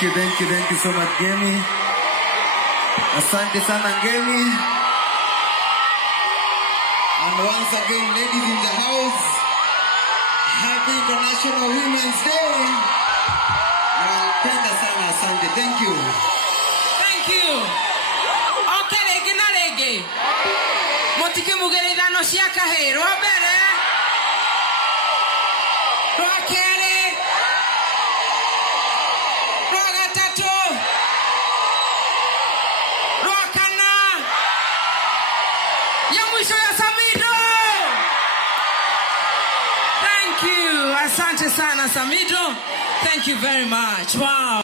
Thank you so much, Ngemi. Asante sana, Ngemi. And once again, ladies in the house, happy International Women's Day. Napenda sana, asante. Thank you. Thank you. Okay, lege na lege. Motike mugerera no siaka he, Robere. Roakere. Roagatato. Roakana. Ya mwisho ya Samido. Thank you. Asante sana, Samido. Thank you very much. Wow.